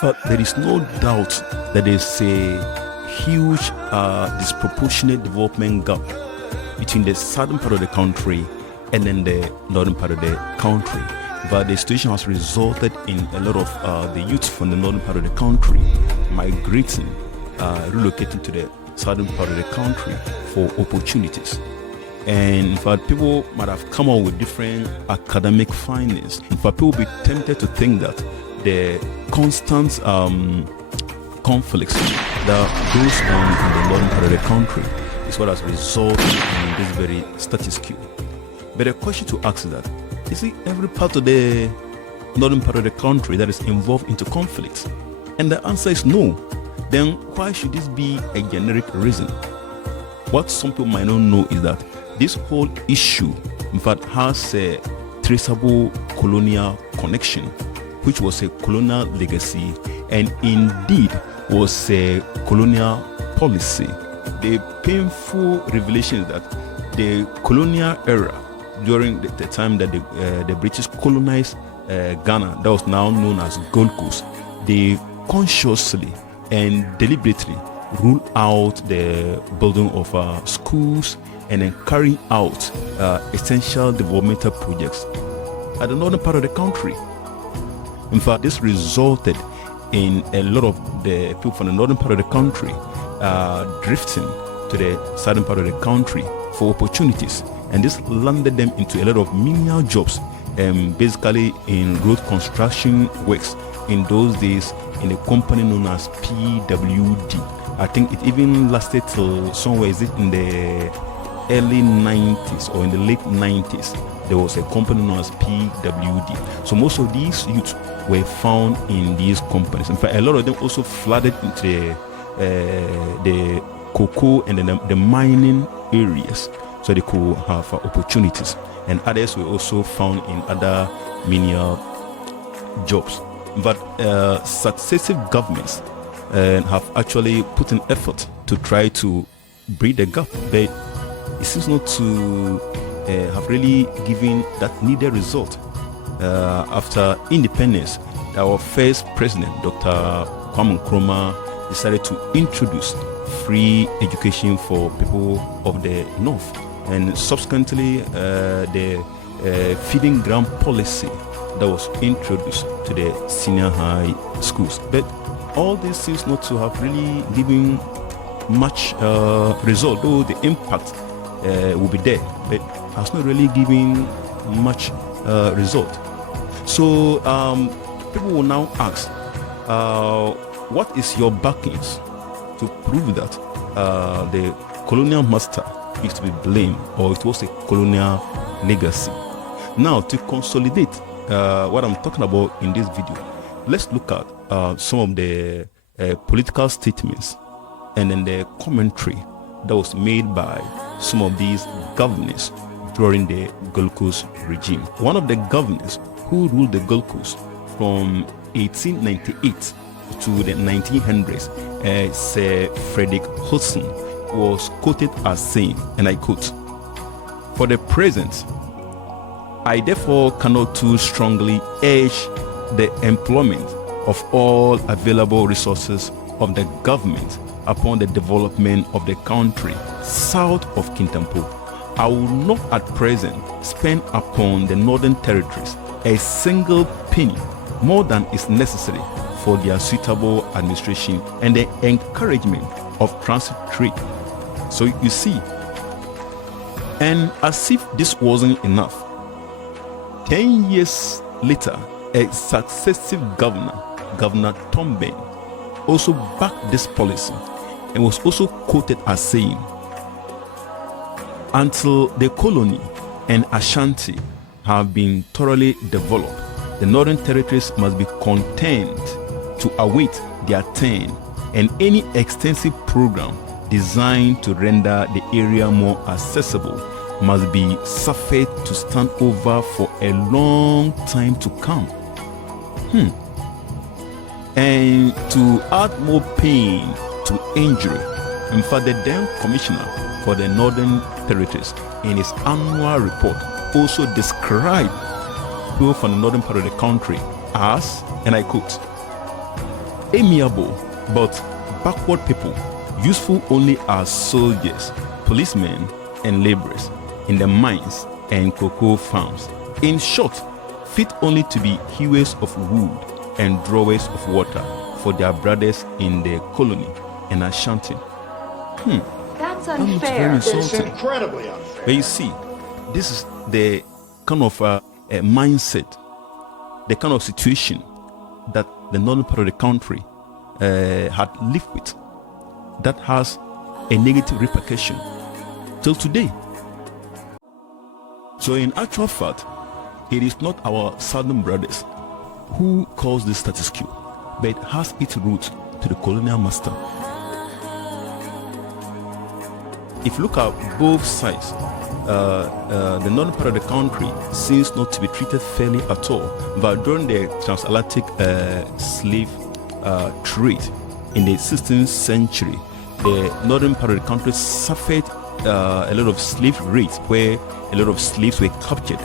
But there is no doubt that there's a huge disproportionate development gap between the southern part of the country and then the northern part of the country. But the situation has resulted in a lot of the youth from the northern part of the country migrating, relocating to the southern part of the country for opportunities. And in fact, people might have come up with different academic findings. In fact, people will be tempted to think that the constant conflicts that goes on in the northern part of the country is what has resulted in this very status quo. But the question to ask is that, is it every part of the northern part of the country that is involved into conflicts? And the answer is no. Then why should this be a generic reason? What some people might not know is that this whole issue, in fact, has a traceable colonial connection, which was a colonial legacy and indeed was a colonial policy. The painful revelation is that the colonial era, during the time that the British colonized Ghana, that was now known as Gold Coast, they consciously and deliberately rule out the building of schools and then carrying out essential developmental projects at the northern part of the country. In fact, this resulted in a lot of the people from the northern part of the country drifting to the southern part of the country for opportunities. And this landed them into a lot of menial jobs, basically in road construction works. In those days, in a company known as PWD. I think it even lasted till somewhere, is it in the early 90s or in the late 90s? There was a company known as PWD. So most of these youths were found in these companies. In fact, a lot of them also flooded into the cocoa and the mining areas, so they could have opportunities. And others were also found in other menial jobs. But successive governments have actually put in effort to try to bridge the gap, but it seems not to have really given that needed result. After independence, our first president, Dr. Kwame Nkrumah, decided to introduce free education for people of the North, and subsequently the feeding ground policy that was introduced to the senior high schools. But all this seems not to have really given much result, though the impact will be there, but has not really given much result. So people will now ask, what is your backings to prove that the colonial master is to be blamed, or it was a colonial legacy? Now, to consolidate what I'm talking about in this video, let's look at some of the political statements and then the commentary that was made by some of these governors during the Gold Coast regime. One of the governors who ruled the Gold Coast from 1898 to the 1900s, Sir Frederick Hudson, was quoted as saying, and I quote, "For the present, I therefore cannot too strongly urge the employment of all available resources of the government upon the development of the country south of Kintampo. I will not at present spend upon the northern territories a single penny more than is necessary for their suitable administration and the encouragement of transit trade." So you see, and as if this wasn't enough, 10 years later, a successive governor, Governor Tom Ben, also backed this policy and was also quoted as saying, "Until the colony and Ashanti have been thoroughly developed, the northern territories must be content to await their turn, and any extensive program designed to render the area more accessible must be suffered to stand over for a long time to come." And to add more pain to injury, in fact, the then commissioner for the Northern Territories in his annual report also described people from the northern part of the country as, and I quote, amiable but backward people, useful only as soldiers, policemen, and laborers in the mines and cocoa farms. In short, fit only to be hewers of wood and drawers of water for their brothers in the colony and Ashanti. That's unfair. It's incredibly unfair. But you see, this is the kind of a mindset, the kind of situation that the northern part of the country had lived with, that has a negative repercussion till today. So in actual fact, it is not our southern brothers who caused this status quo, but it has its roots to the colonial master. If you look at both sides, the northern part of the country seems not to be treated fairly at all. But during the transatlantic slave trade in the 16th century, the northern part of the country suffered a lot of slave raids where a lot of slaves were captured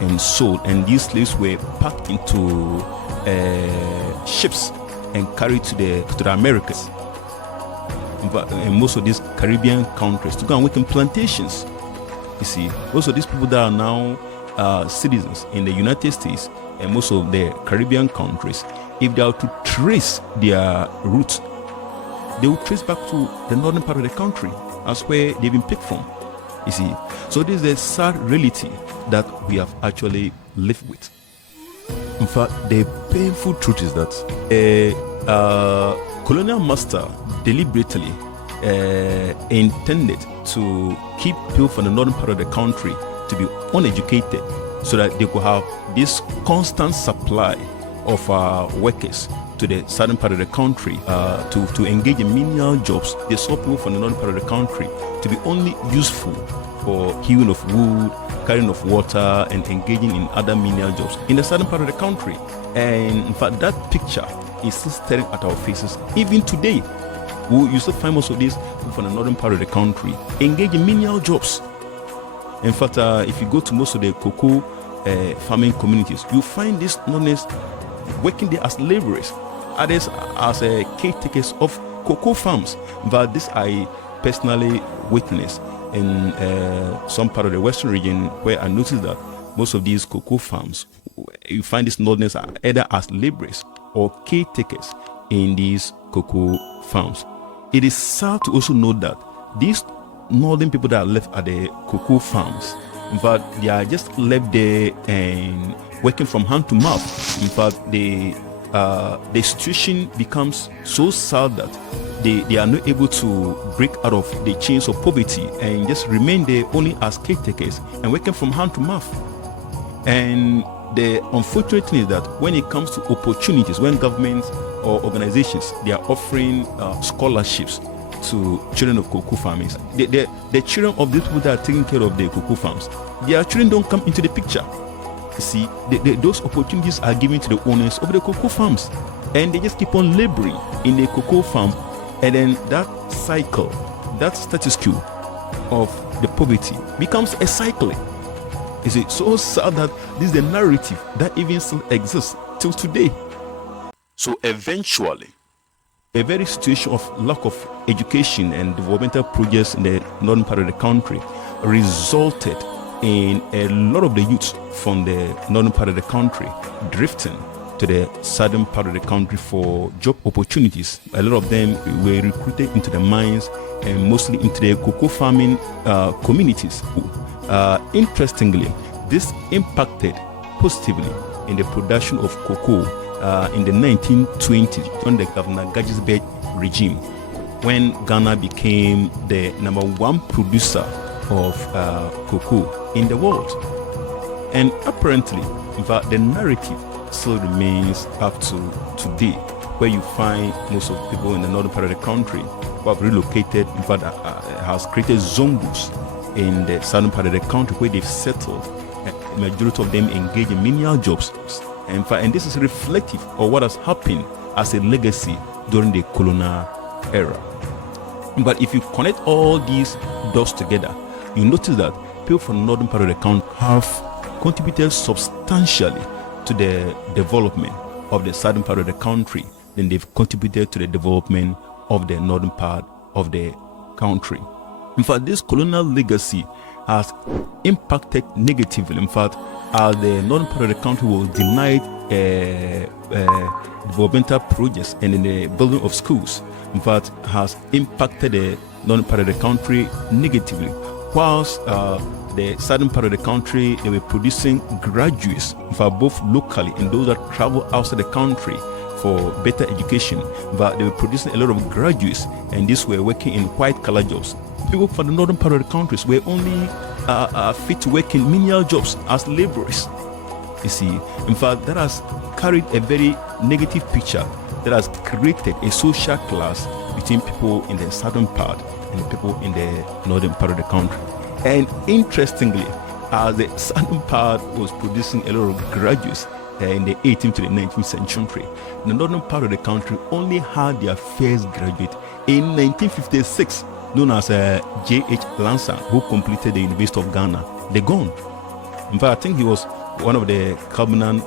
and sold, and these slaves were packed into ships and carried to the Americas. But in most of these Caribbean countries to go and work in plantations. You see, most of these people that are now citizens in the United States and most of the Caribbean countries, if they are to trace their roots, they will trace back to the northern part of the country as where they've been picked from. You see, so this is the sad reality that we have actually lived with. In fact, the painful truth is that a colonial master deliberately intended to keep people from the northern part of the country to be uneducated so that they could have this constant supply of workers to the southern part of the country to engage in menial jobs. They saw people from the northern part of the country to be only useful for hewing of wood, carrying of water, and engaging in other menial jobs in the southern part of the country. And in fact, that picture is still staring at our faces even today. You still find most of these people from the northern part of the country engage in menial jobs. In fact, if you go to most of the cocoa farming communities, you find these northerners working there as laborers, others as caretakers of cocoa farms. But this I personally witnessed in some part of the western region, where I noticed that most of these cocoa farms, you find these northerners are either as laborers or caretakers in these cocoa farms. It is sad to also note that these northern people that are left at the cocoa farms, in fact, they are just left there and working from hand to mouth. In fact, the situation becomes so sad that they are not able to break out of the chains of poverty and just remain there only as caretakers and working from hand to mouth. And the unfortunate thing is that when it comes to opportunities, when governments or organizations, they are offering scholarships to children of cocoa farmers, the children of these people that are taking care of the cocoa farms, their children don't come into the picture. You see, those opportunities are given to the owners of the cocoa farms, and they just keep on laboring in the cocoa farm, and then that cycle, that status quo of the poverty becomes a cycle. Is it so sad that this is the narrative that even still exists till today? So eventually, a very situation of lack of education and developmental projects in the northern part of the country resulted in a lot of the youths from the northern part of the country drifting to the southern part of the country for job opportunities. A lot of them were recruited into the mines and mostly into the cocoa farming communities. Interestingly, this impacted positively in the production of cocoa in the 1920s under Governor Gagisbert regime, when Ghana became the #1 producer of cocoa in the world. And apparently, in fact, the narrative still remains up to today, where you find most of the people in the northern part of the country who have relocated, in fact, has created zongos in the southern part of the country where they've settled. The majority of them engage in menial jobs. And this is reflective of what has happened as a legacy during the colonial era. But if you connect all these dots together, you notice that people from the northern part of the country have contributed substantially to the development of the southern part of the country then they've contributed to the development of the northern part of the country. In fact, this colonial legacy has impacted negatively. In fact, as the northern part of the country was denied developmental projects and in the building of schools, in fact, has impacted the northern part of the country negatively. Whilst the southern part of the country, they were producing graduates, in fact, both locally and those that travel outside the country for better education, but they were producing a lot of graduates, and these were working in white-collar jobs. People from the northern part of the countries were only fit to work in menial jobs as laborers. You see, in fact, that has carried a very negative picture that has created a social class between people in the southern part and the people in the northern part of the country. And interestingly, as the southern part was producing a lot of graduates in the 18th to the 19th century, the northern part of the country only had their first graduate in 1956, known as j.h.alhasaani, who completed the University of Ghana. They're gone. In fact, I think he was one of the cabinet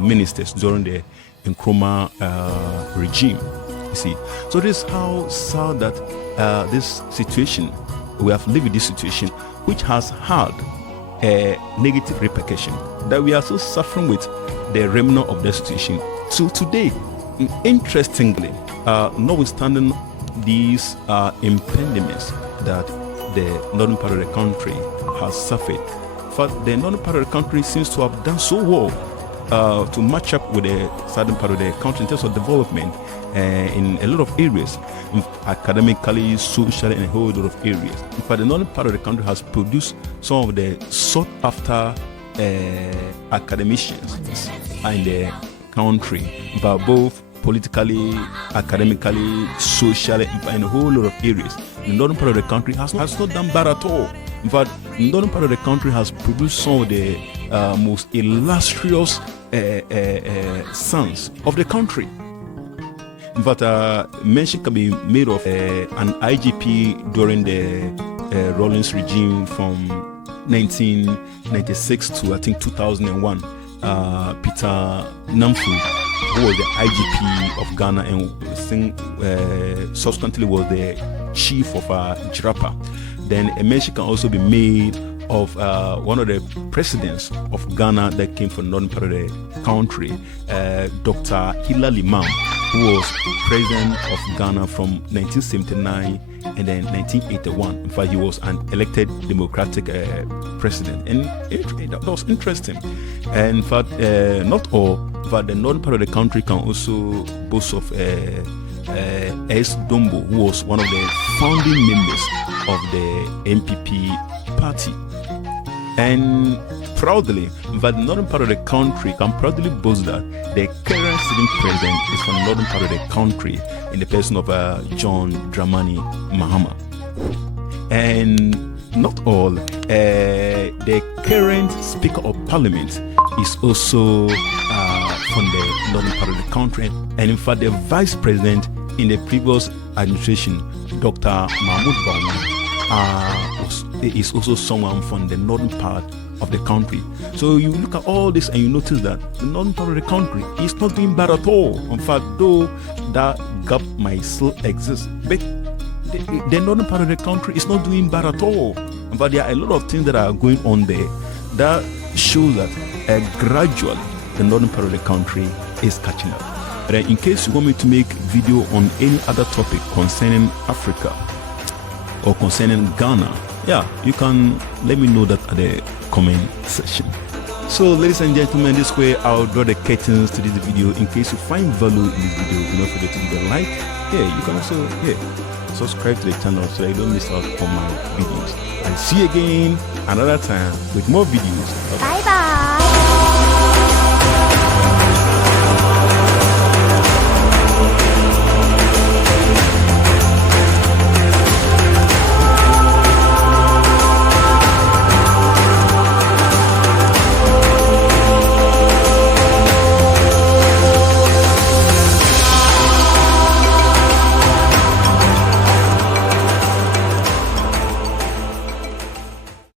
ministers during the Nkrumah regime. You see, so this is how sad that this situation, we have lived with this situation, which has had a negative repercussion, that we are still suffering with the remnant of the situation. So today, interestingly, notwithstanding these impediments that the northern part of the country has suffered, but the northern part of the country seems to have done so well to match up with the southern part of the country in terms of development in a lot of areas, academically, socially, and a whole lot of areas. In fact, the northern part of the country has produced some of the sought-after academicians in the country, but both politically, academically, socially, in a whole lot of areas. The northern part of the country has not done bad at all. In fact, the northern part of the country has produced some of the most illustrious sons of the country. In fact, mention can be made of an IGP during the Rawlings regime from 1996 to I think 2001, Peter Namfu, who was the IGP of Ghana and subsequently was the chief of Jirapa. Then a mention can also be made of one of the presidents of Ghana that came from the northern part of the country, Dr. Hilary Mam, who was president of Ghana from 1979 and then 1981. In fact, he was an elected democratic president, and that was interesting. And in fact, not all, but the northern part of the country can also boast of S. Dombo, who was one of the founding members of the MPP party. And proudly, but the northern part of the country can proudly boast that the current sitting president is from the northern part of the country in the person of John Dramani Mahama. And not all, the current Speaker of Parliament is also from the northern part of the country. And in fact, the Vice President in the previous administration, Dr. Mahmoud Bawumia, is also someone from the northern part of the country. So you look at all this and you notice that the northern part of the country is not doing bad at all. In fact, though that gap might still exist, but the northern part of the country is not doing bad at all. But there are a lot of things that are going on there that shows that gradually the northern part of the country is catching up. But in case you want me to make video on any other topic concerning Africa or concerning Ghana, yeah, you can let me know that at the comment section. So ladies and gentlemen, this way I'll draw the curtains to this video. In case you find value in this video, do not forget to give a like. Yeah, you can also subscribe to the channel so you don't miss out on my videos. I'll see you again another time with more videos. Bye bye.